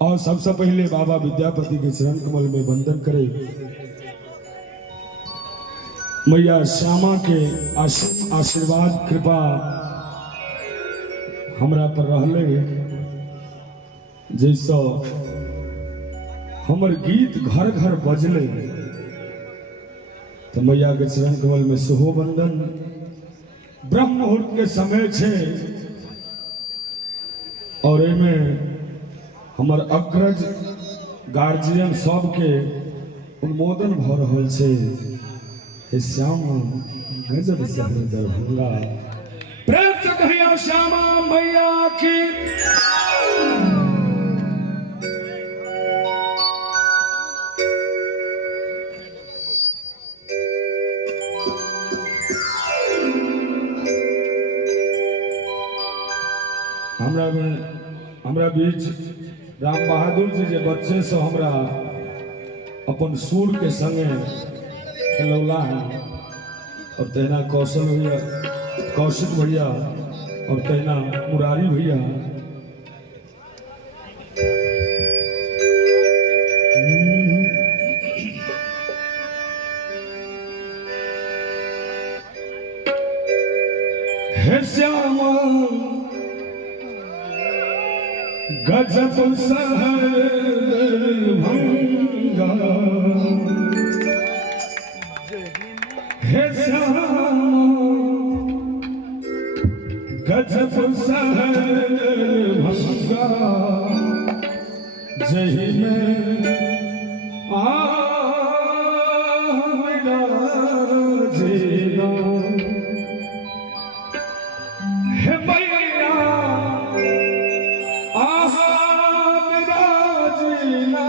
और सबसे पहले बाबा विद्यापति के चरण कमल में वंदन करे। मैया श्यामा के आशीर्वाद कृपा हमरा पर रहले, जैसा हमर गीत घर घर बजले तो मैया के चरण कमल में सुहो वंदन। ब्रह्म मुहूर्त के समय छे और एमे हमर अग्रज गार्जियन सबके अनुमोदन भ रहल छे। हे श्यामा गजब शहर दरभंगा, प्रेम से कहियो श्यामा मैया की। हमरा बीच राम बहादुर जी जे बच्चे से हमरा अपन सुर के संगे खेलौला है, और तैना कौशिक भैया और तैना मुरारी भैया। हे श्यामा गजब शहर दरभंगा, हे श्यामा गजब शहर दरभंगा, जही में मेरा जीना। हे मैया आहा मेरा जीना,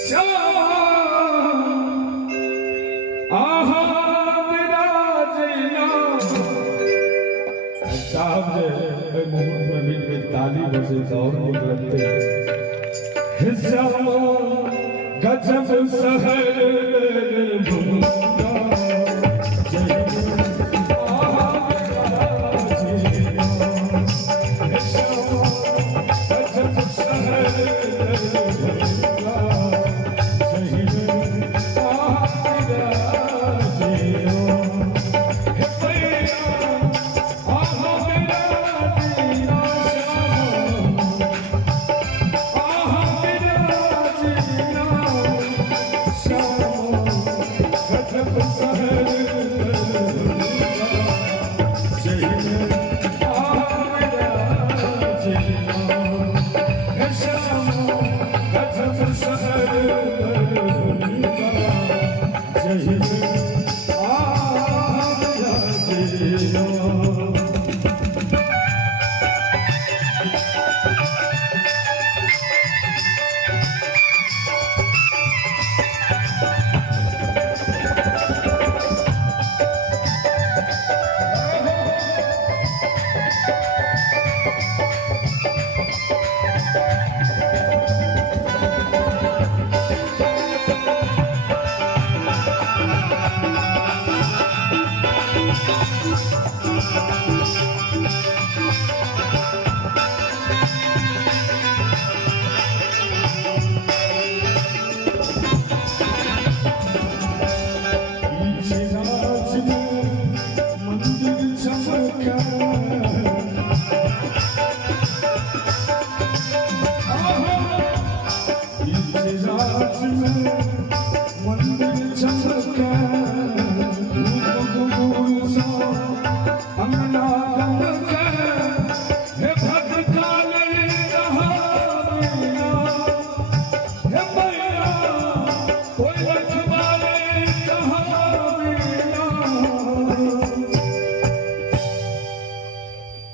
श्यामा आहा मेरा जीना। साहब जे मुहूर्त में बीच में ताली बजे तो और नीक लगते हैं। हे श्यामा गजब शहर दरभंगा,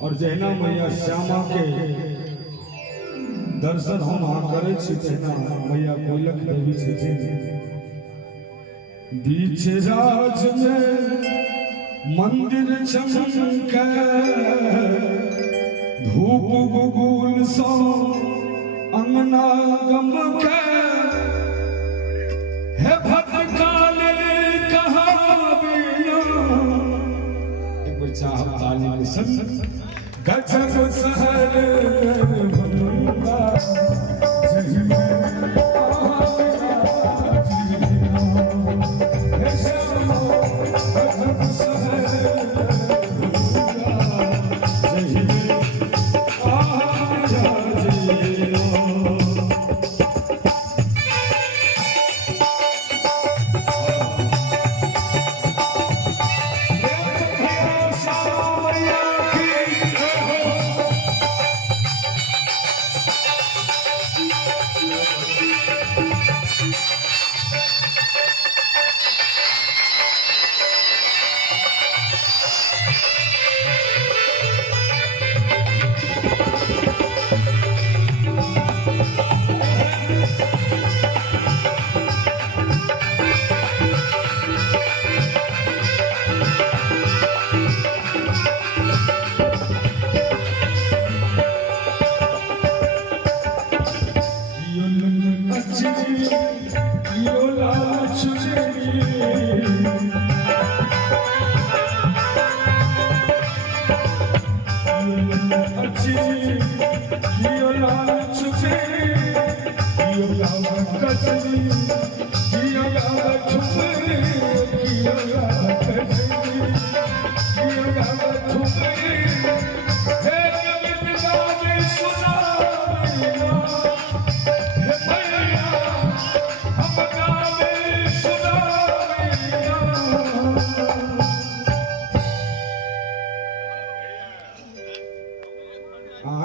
और जहिना मैया श्यामा के दर्शन हम करे छी, तहिना मैया कोयलक देवी छथिन। बीच राज में मंदिर चमके, धूप गुगुल सो अंगना गमके। हे भद्रकाली कहा बिना, एक बार चाह ताली के संग गजब शहर दरभंगा,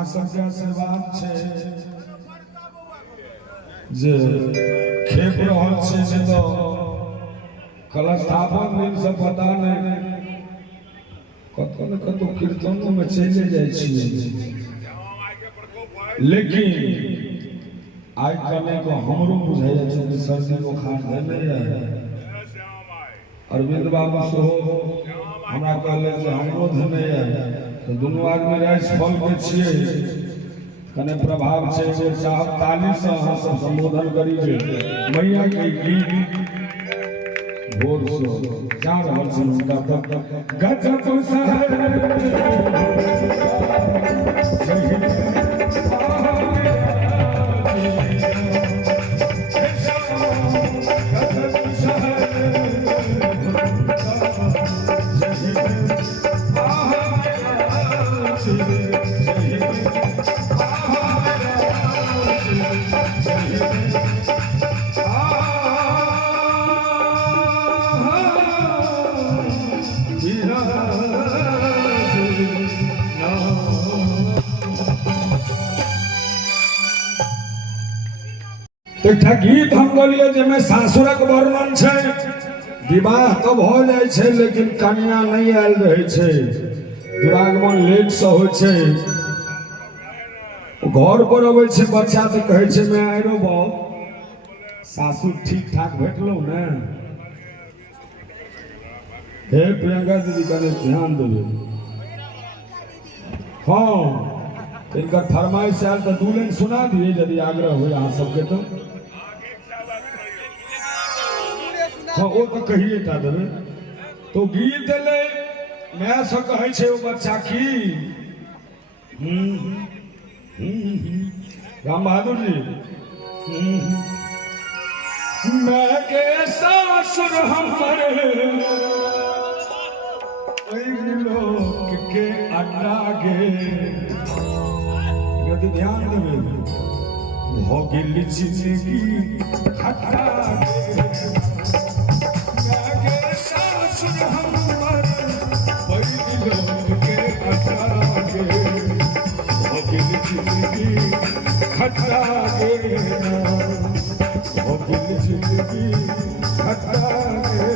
सबसे आशीर्वाद छे जे खेप रहल छे से तो कलस्थापन दिन से पता नहीं कतो न कतो कीर्तनों में चले जाए छिए लेकिन आज कने को हमरो बुझाय छे कि सर्दी को खान नहीं है अरविंद बाबू सो हमरा कहले जे हमरो धने है तो दोनों आदमी राइस फल के छिए कने प्रभाव छे जे चाहब ताली से अहाँ सब संबोधन करी जे मैया के गीत भोर सो चार रहल छै उनका गजब सहर एकटा गीत हम बोलिए जेमे सासुरक वर्णन छै विवाह तो भ जाय छै लेकिन कन्या नहीं आयल रहे छै दुरागमन लेट से होय छै घर पर अबै छै बच्चा तो कहै छै मैं आइरो बाप सासुर ठीक ठाक भेटलो ने हे प्रियंका दीदी कने ध्यान देबे हाँ इनका फरमाइश आयल तो दू लाइन सुना दिए यदि आग्रह हो अहाँ सबके तो हाँ वो तो कहिए टा देवे तो गीत ले मैं से कहे छे वो बच्चा की राम बहादुर जी मैं के सासुर हमरे लोक के अड्डा गे यदि ध्यान देवे हो गेल जिंदगी खट्टा गे सासुर हमर लोक के अड्डा गे हो गेल जिंदगी खट्टा गे हो गेल जिंदगी खट्टा गे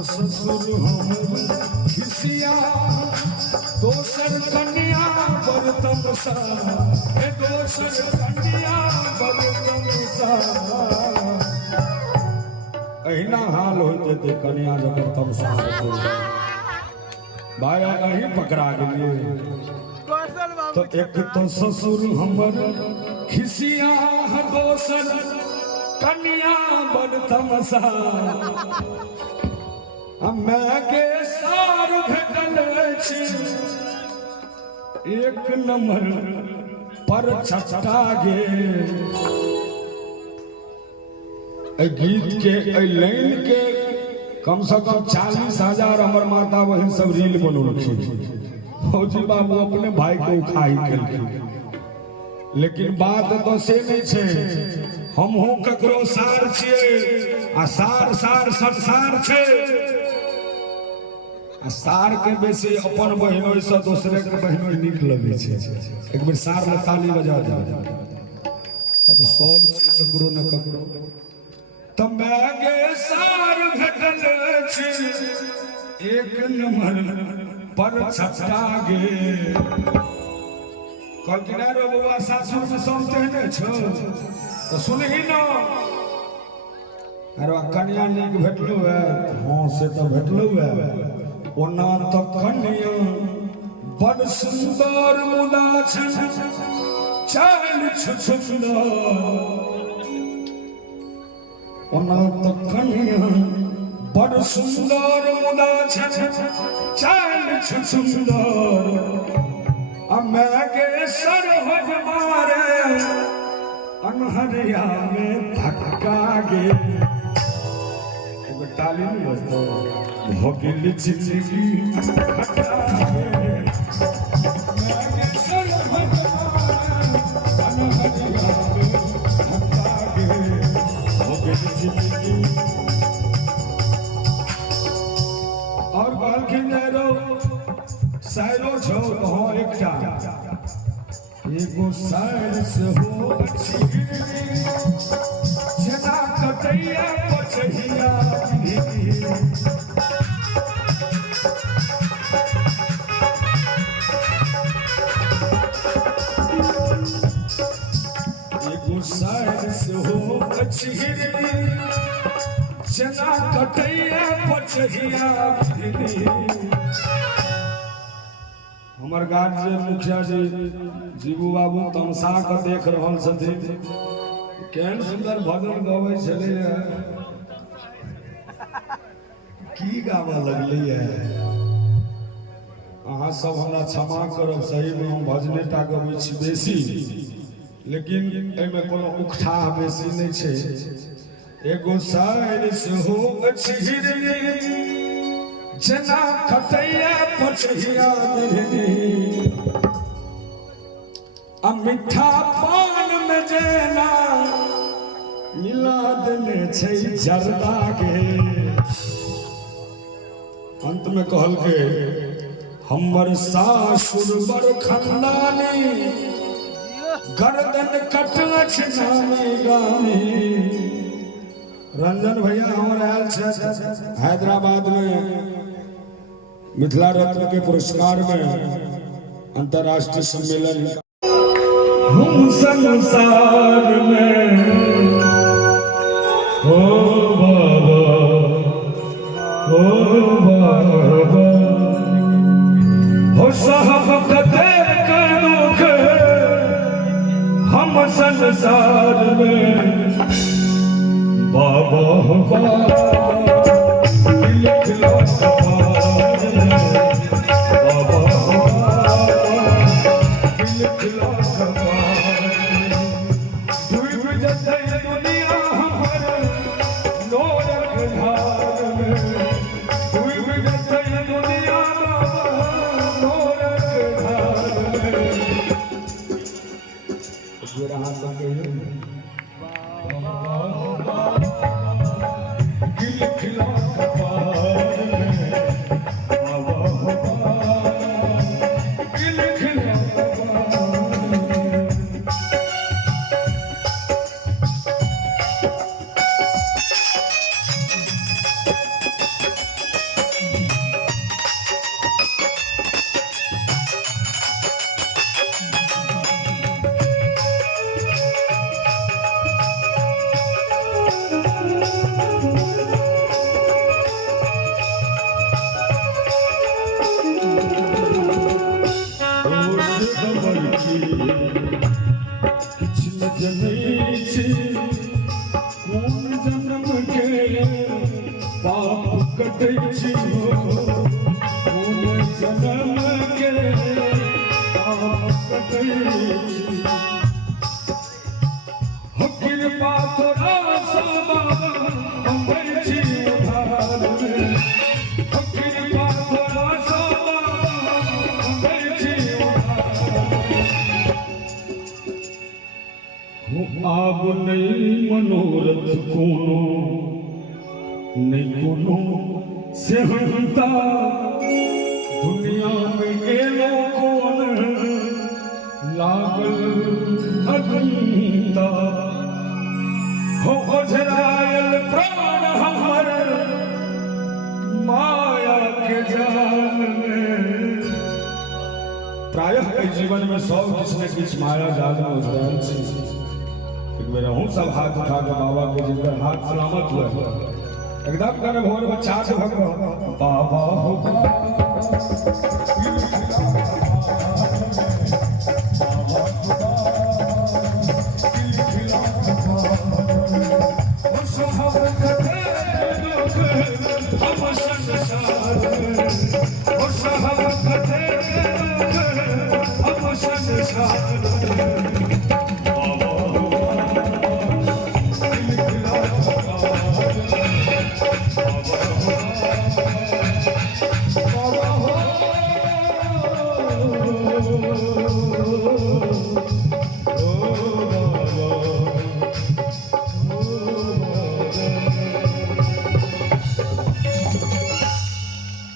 ससुर हम खिसिया दोसर कन्या पर तमसा हे दोसर कन्या पर तमसा अहिना हाल होते थे कन्या जब तमसा भाई अही पकड़ा गेलिए तो एक तो ससुर हमर खिसिया दोसर कन्या पर तमसा मैं के सार भेटल छी एक नंबर पर छटा गे गीत के लाइन के कम से कम 40,000 हमर माता बहन सब रील बनौलखिन फौजी बाबू अपने भाई को उखाई केलखिन लेकिन बात तो से नहीं छे हमहू ककरो सार छिए आ सार सार संसार छे सार के बेसी अपन बहनों से दूसरे के बहनों निक लगे छे एक बेर सार में ताली बजा दे तो सब ककरो न ककरो तो मैं गे सार भेटल छी एक नंबर पर छटा गे कल किनारे बउआ सासुर में सब तेहने छो तो सुनही न अरे कन्या नीक भेटलू है हाँ से तो भेटलू है ओना तो कन्या बड़ सुंदर मुदा छन चाल छुछुंदर ओना तो कन्या बड़ सुंदर मुदा छन चाल छुछुंदर मैं के सरहद मारे अनहरिया में धक्का गे ताली नहीं बजता भोगिल जिंदगी खट्टा गे मैं के सरहद मारे अनहरिया में धक्का गे भोगिल जिंदगी और बाल खिंजारो सायरो छो हो एकटा एगो सायर से हो अच्छी जना कटैया पछहिया एगो सायर से हो अच्छी जना कटैया पछहिया हमर गार्जियन मुखिया जी जीबू बाबू तमसा के देख रहल छथिन केहन सुंदर भजन गबै छलै की गाबऽ लगलै अहाँ सब हमरा क्षमा करब सही में हम भजने टा गबै छी बेसी लेकिन एहिमे कोनो उकठा बेसी नहीं छै एगो शायर सेहो अछि जना खटैया पछहिया देहनी आ मीठा पान में जेना मिला देने छै जर्दा के अंत में कहल के हमर सासुर बड़ खंडानी गर्दन कटल छै नामी गामी रंजन भैया हमारे आयल छे हैदराबाद में मिथिला रत्न के पुरस्कार में अंतर्राष्ट्रीय सम्मेलन हम संसार में ओ बाबा हो साहब कते दुख हम संसार में बाबा लिख लो आब नहीं मनोरथ कोनो नहीं कोनो सेहंता दुनिया में एलो कौन लागल अगंता हो ओझरायल प्राण हमर माया के जाल में प्रायः के जीवन में सब किछ ने किछ माया जाल में उतरल छी। एक बेर हम सब हाथ उठा के बाबा के जिनकर हाथ सलामत हुए एकदम कने भोर में चाट भगवान बाबा हो हम संसार